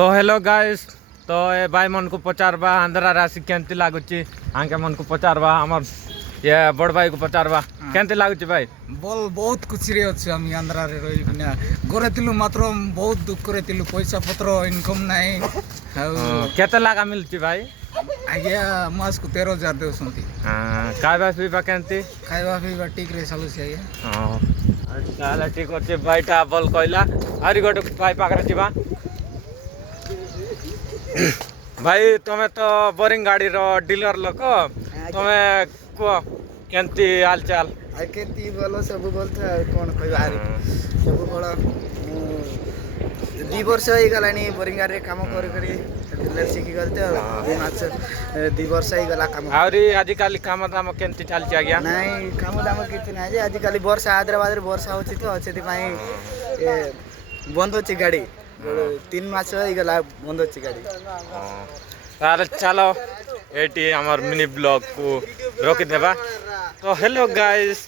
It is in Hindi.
तो हेलो गाइस। तो ए भाई मन को पचारबा आंध्रा राशि केंती लागुची आंके मन को पचारबा हमर ये बड़ भाई को पचारबा केंती लागुची भाई बोल बहुत खुशी रे अछि हम आंध्रा रे रही बिना गोरे तिलु मात्र बहुत दुख करे तिलु पैसा पत्र इनकम नाही केते लागा मिलची भाई आज्ञा मास को 13,000 देउसंती खाइबा पीबा केंती खाइबा पीबा ठीक रे चालू छै आज्ञा ताले ठीक अछि भाईटा बोल कहला आरी गोटे भाई पाखरे जिबा भाई तुम्हें तो बोरिंग गाड़ी रो डीलर लोक तुम्हें को केंती हालचाल आ केती बोलो सब बोलता कोन कहबा सब बड़ा 2 वर्ष होई गलानी बोरिंग गाड़ी रे काम कर करी डीलर सिकी गलते 2 वर्ष होई गला काम आउरी आजि काली काम दाम केंती चालची आ गया नहीं काम दाम किछ नाही जे आजि काली वर्षा हैदराबाद रे वर्षा होची तो सेति पई बंद होची गाड़ी 3 मास होई गला बंद होची गाड़ी ताले चलो एटी हमर मिनी ब्लॉग को रोकी देबा तो हेलो गाइस।